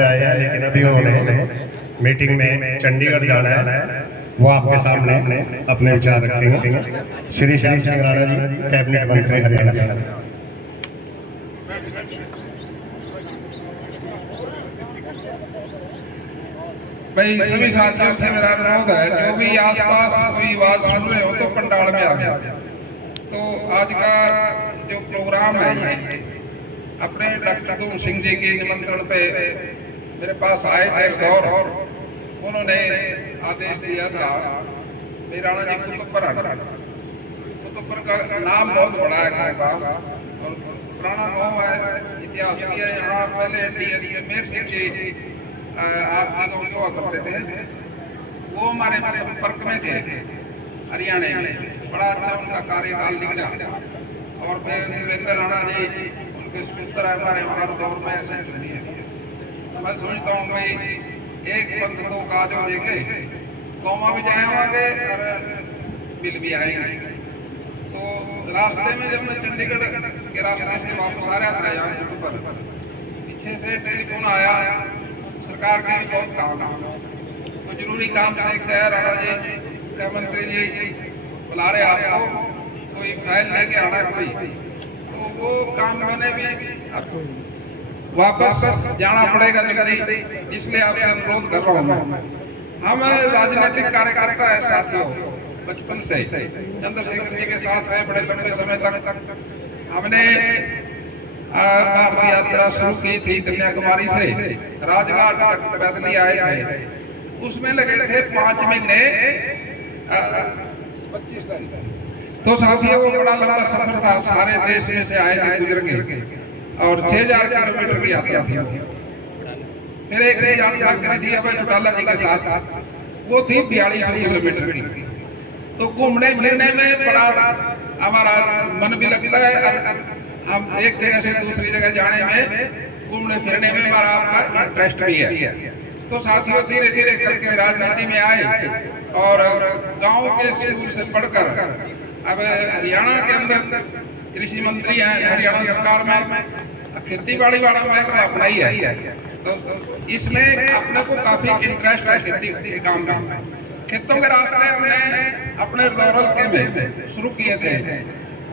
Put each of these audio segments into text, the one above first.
आए हैं, लेकिन अभी उन्होंने मीटिंग में चंडीगढ़ जाना है। वो आपके सामने अपने विचार रखेंगे। श्री श्याम सिंह राणा जी, कैबिनेट मंत्री हरियाणा से। भाई सभी साथियों से मेरा अनुरोध है, जो भी आसपास कोई आवाज सुन रहे हो तो पंडाल में आ गया। तो आज का जो प्रोग्राम है ये अपने डॉक्टर दूम सिंह जी के निमंत्रण पे मेरे पास आए थे इंदौर। उन्होंने आदेश दिया था भाई राणा जी कुतुबपुर आना। कुतुबपुर का नाम बहुत बड़ा है गाँव का और पुराना गाँव है, इतिहास भी है। यहाँ पहले NDS में मेहर सिंह जी आपके गाँव में हुआ करते थे, वो हमारे संपर्क में थे हरियाणा में। बड़ा अच्छा उनका कार्यकाल निकला और फिर वीरेंद्र राणा जी उनके सुपुत्र है हमारे वहाँ दौर में ऐसे चुनी है। तो मैं समझता हूँ भाई एक पंथ दो काज हो जाएंगे, कौमा भी जाए होंगे और बिल भी आएंगे। तो रास्ते में जब मैं चंडीगढ़ के रास्ते से वापस आ रहा था यहाँ कुतुबपुर, पीछे से टेलीफोन आया, सरकार के भी बहुत काम है, तो जरूरी काम से कह राणा जी क्या मंत्री जी बुला रहे आपको, कोई फाइल लेके आना कोई। तो वो काम मैंने भी वापस जाना पड़ेगा जल्दी, इसलिए आपसे अनुरोध कर रहा हूँ। हम राजनीतिक कार्यकर्ता है साथियों, बचपन से चंद्रशेखर जी के साथ रहे बड़े लंबे समय तक। हमने भारत यात्रा शुरू की थी कन्याकुमारी से राजघाट तक पैदल ही आए थे। उसमें लगे थे 5 महीने 25 दिन। तो साथियों वो बड़ा लंबा सफर था, सारे देश में से आए थे गुजर के और 6000 किलोमीटर की यात्रा थी। फिर एक यात्रा करी थी अभय चौटाला जी के साथ, वो थी 4200 किलोमीटर की। तो घूमने फिरने में बड़ा हमारा मन भी लगता है, हम एक जगह से दूसरी जगह जाने में घूमने फिरने में हमारा अपना इंटरेस्ट भी है। तो साथियों धीरे धीरे करके राजनीति में आए और गांव के स्कूल से पढ़कर अब हरियाणा के अंदर कृषि मंत्री हैं हरियाणा सरकार में। खेती बाड़ी वाला महकमा अपना ही है, तो इसमें अपने को काफी इंटरेस्ट है खेती के काम में। खेतों के रास्ते हमने अपने दौर में शुरू किए थे।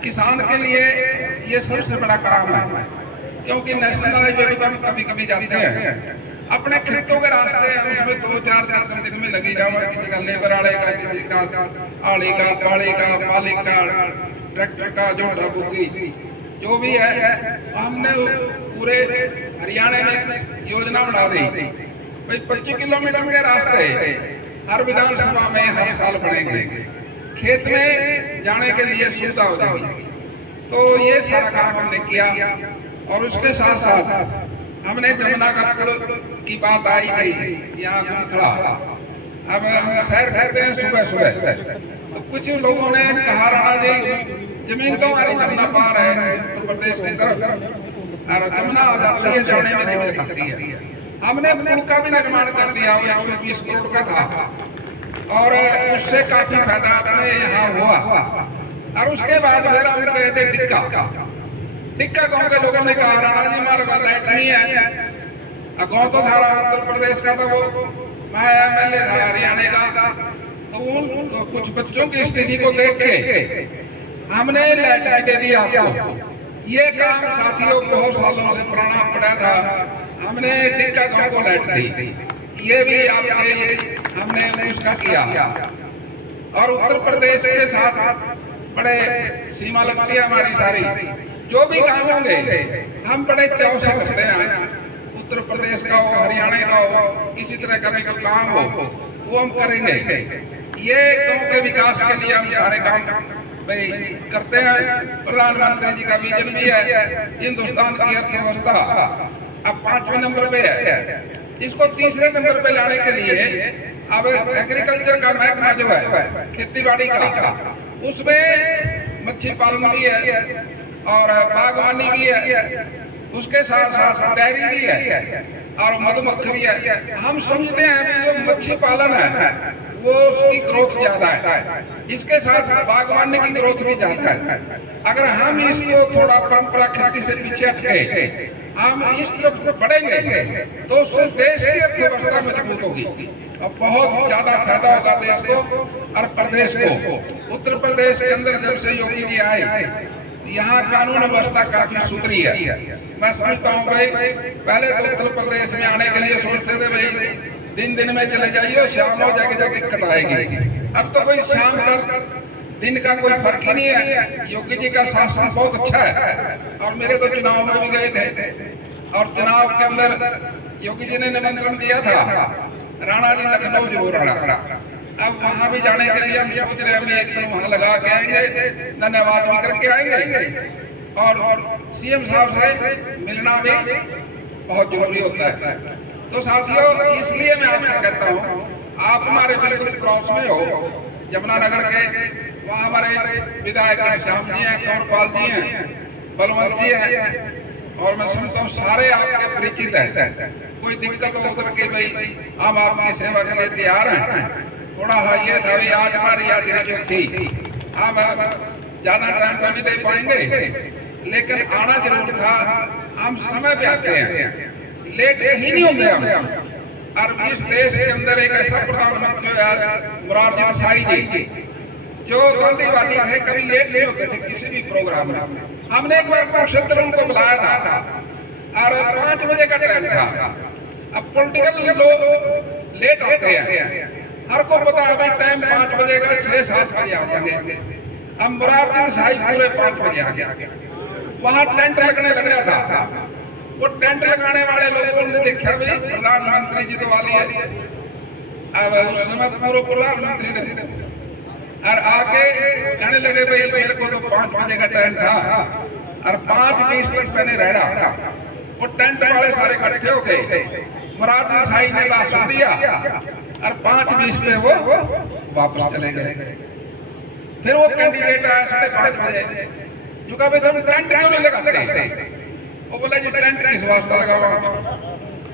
किसान के लिए ये सबसे बड़ा काम है, क्योंकि नेशनल हाईवे पे हम कभी कभी जाते हैं, अपने खेतों के रास्ते हैं, उसमें 2-4 दिन में लगी जाओ, किसी का लेबर आड़ेगा, किसी का आड़ी का, पाड़ी का, मालिक का, ट्रैक्टर का, जोड़ा बुगी जो भी है। हमने पूरे हरियाणा में योजना बना दी भाई 25 किलोमीटर के रास्ते हर विधानसभा में हर साल बनेंगे, खेत में जाने के लिए सुविधा हो जाएगी। तो ये सारा काम हमने किया और उसके साथ साथ हमने जमुना का पुल की बात आई थी यहाँ गुंथड़ा। अब हम सैर करते हैं सुबह सुबह, तो कुछ लोगों ने कहा राणा जी जमीन तो हमारी जमुना पार है उत्तर प्रदेश की तरफ और जमुना हो जाती है, जाने में दिक्कत आती है। हमने पुल का भी निर्माण कर दिया, वो 120 करोड़ का था और उससे काफी फायदा अपने यहाँ हुआ। और उसके बाद फिर हम गए थे टिक्का गांव के लोगों ने कहा राणा जी हमारे पास लाइट नहीं है। गाँव तो था उत्तर प्रदेश का, तो वो मैं MLA था हरियाणा का। तो उन कुछ बच्चों की स्थिति को देख के हमने लाइट भी दे दी आपको। ये काम साथियों बहुत सालों से पुराना पड़ा था, हमने टिक्का गांव को लाइट दी। ये भी आपके हमने उसका किया और उत्तर प्रदेश के साथ बड़े सीमा लगती है हमारी सारी। जो भी काम होंगे हम बड़े चाव से करते हैं, उत्तर प्रदेश का हो, हरियाणा का हो, किसी तरह का भी कोई काम हो वो हम करेंगे। ये गांव के विकास के लिए हम सारे काम भाई करते हैं। प्रधानमंत्री जी का विजन भी है हिंदुस्तान की अर्थव्यवस्था अब 5वें नंबर पे है, इसको 3रे नंबर पे लाने के लिए अब एग्रीकल्चर का महकमा जो है खेती बाड़ी का, उसमें मच्छी पालन भी है और बागवानी भी है, उसके साथ साथ डेयरी भी है और मधुमक्खी भी है। हम समझते हैं कि जो मच्छी पालन है वो उसकी ग्रोथ ज्यादा है, इसके साथ बागवानी की ग्रोथ भी ज्यादा है। अगर हम इसको थोड़ा परंपरा खेती से पीछे हटके हम इस तरफ बढ़ेंगे तो उससे देश की अर्थव्यवस्था मजबूत होगी और बहुत ज्यादा फायदा होगा देश को और प्रदेश को। उत्तर प्रदेश के अंदर जब से योगी जी आए, यहाँ कानून व्यवस्था काफी सुधरी है। मैं समझता हूँ भाई, पहले तो उत्तर प्रदेश में आने के लिए सोचते थे भाई दिन दिन में चले जाइए और शाम हो जाएगी तो दिक्कत आएगी। अब तो कोई शाम कर दिन का कोई फर्क ही नहीं है। योगी जी का शासन बहुत अच्छा है और मेरे तो चुनाव में भी गए थे और चुनाव के अंदर योगी जी ने निमंत्रण दिया था, राणा जी लखनऊ जरूर आना। अब वहां भी जाने के लिए हम सोच रहे हैं, हम एक दिन वहां लगा के आएंगे, धन्यवाद भी करके आएंगे और सीएम साहब से मिलना भी बहुत जरूरी होता है। तो साथियों, इसलिए मैं आपसे कहता हूँ, आप हमारे बिल्कुल पड़ोस में हो, जमुनानगर के, वहाँ हमारे विधायक श्याम जी हैं, कंवरपाल जी हैं, बलवंत जी हैं और मैं सुनता हूँ सारे आपके परिचित हैं। कोई दिक्कत हो उधर के भाई हम आपकी सेवा के लिए तैयार हैं। थोड़ा ये था भाई आज हमारी यात्रा जो थी, हम ज्यादा टाइम तो नहीं दे पाएंगे लेकिन आना जरूर था। हम समय पे आते हैं, लेट कहीं नहीं होते हम। और इस देश के अंदर एक ऐसा प्रधानमंत्री है मोरारजी देसाई जी, जो गांधीवादी थे, कभी लेट नहीं होते थे किसी भी प्रोग्राम में। हमने एक बार कुरुक्षेत्र उनको बुलाया था और 5 बजे का टाइम था। अब पॉलिटिकल लोग लेट होते हैं, हर को पता है टाइम 5 बजे का, 6-7 बजे आएंगे। अब मोरारजी देसाई पूरे 5 बजे आ गया। वहाँ टेंट लगने लग रहा था। वो टेंट लगाने वाले लोगों ने देखा भाई प्रधानमंत्री जी तो वाली है। अब उस समय पूर्व प्रधानमंत्री थे और आके कहने लगे भाई मेरे को तो 5 बजे का टाइम था और 5:20 तक मैंने रहना। वो टेंट वाले सारे इकट्ठे हो गए, मोरारजी देसाई ने भाषण दिया और 5:20 पे वो वापस चले गए। फिर वो कैंडिडेट आया 5:30 बजे, जो कहा भाई तुम टेंट क्यों नहीं लगाते? वो बोला जी टेंट किस वास्ते लगावा?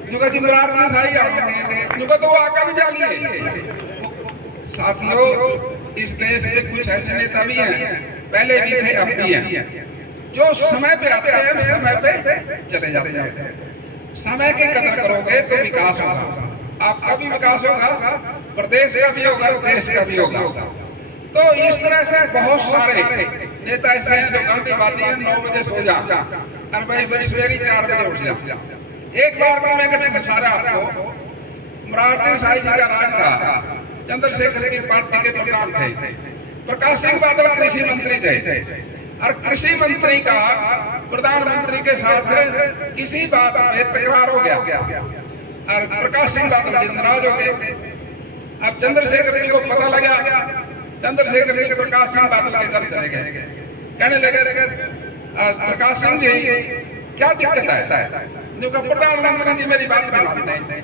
जो कहा जी मोरारजी देसाई आएंगे। जो कहा तो वो आका भी जानिए। साथियों, इस देश में कुछ ऐसे नेता भी हैं, पहले भी थे अब भी हैं, जो समय पे आते हैं, समय पे चले जाते हैं। समय की कदर करोगे तो विकास होगा, आपका भी विकास होगा, प्रदेश का भी होगा, देश का भी होगा। तो इस तरह से बहुत सारे नेता ऐसे हैं जो गांधीवादी हैं, 9 बजे सो जा और भाई फिर सवेरे 4 बजे उठ जा। एक बार की मैं घटना सारा आपको, मोरारजी देसाई जी का राज था, चंद्रशेखर की पार्टी के प्रधान थे, प्रकाश सिंह बादल कृषि मंत्री थे और कृषि मंत्री का प्रधानमंत्री के साथ किसी बात पे तकरार हो गया और प्रकाश सिंह बादल जी नाराज हो गए। अब चंद्रशेखर जी को पता लगा, चंद्रशेखर जी प्रकाश सिंह बादल के घर चले गए। कहने लगे प्रकाश सिंह जी क्या दिक्कत है? जो का प्रधानमंत्री जी मेरी बात नहीं मानते।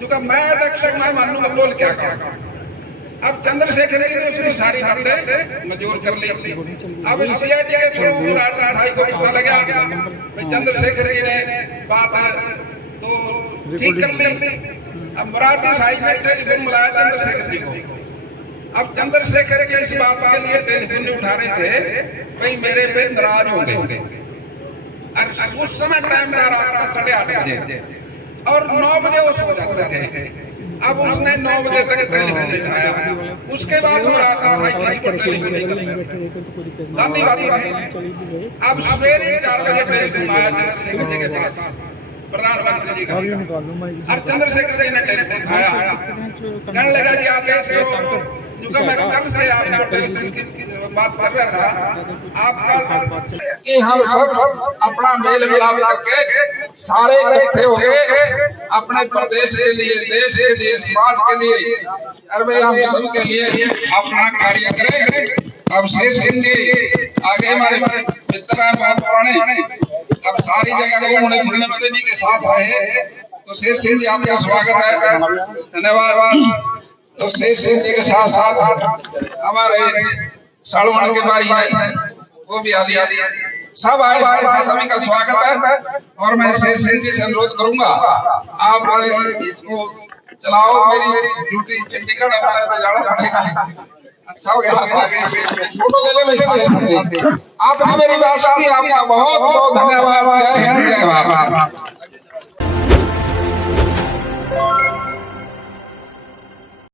जो का मैं अध्यक्ष मैं मानूंगा, बोल क्या कहा? अब चंद्रशेखर जी ने उसकी सारी बातें मंजूर कर ली। अब सीआईडी के थ्रू मोरारजी देसाई को पता लगा भाई चंद्रशेखर जी ने बात तो ठीक कर ली। अब मोरारजी देसाई ने टेलीफोन मिलाया चंद्रशेखर जी को। अब चंद्रशेखर जी इस बात के लिए टेलीफोन नहीं उठा रहे थे, भाई मेरे पे नाराज हो गए। और उस समय टाइम था रात का 8:30 बजे और 9 बजे वो सो जाते थे। अब उसने 9 बजे तक टेलीफोन नहीं उठाया। उसके बाद मोरारजी देसाई किसी को टेलीफोन नहीं करते, गांधीवादी थे। अब सवेरे 4 बजे टेलीफोन आया चंद्रशेखर जी के पास, प्रधानमंत्री जी का, और चंद्रशेखर जी ने टेलीफोन उठाया। कहने लगा जी आदेश करो। क्योंकि मैं कल से आपको टेलीफोन की बात कर रहा था, आपका कि हम सब अपना मेल मिलाप करके सारे इकट्ठे हो गए अपने प्रदेश के लिए, देश के लिए, समाज के लिए, अरे हम सब के लिए अपना कार्य करें। अब शेर सिंह जी आगे हमारे मित्र हैं बहुत पुराने, अब सारी जगह उन्होंने प्रधानमंत्री जी के साथ आए, तो शेर सिंह जी आपका स्वागत है, धन्यवाद। तो शेर सिंह जी के साथ साथ हमारे सालवन के भाई हैं वो भी आ दिया, सब आए, सभी का स्वागत है। और मैं शेर सिंह जी से अनुरोध करूंगा आप इसको चलाओ, मेरी ड्यूटी चंडीगढ़ हमारे में जाना पड़ेगा अच्छा हो गया फोटो लेने में सारे साथी आपने मेरी बात की आपका बहुत बहुत धन्यवाद जय हिंद जय भारत।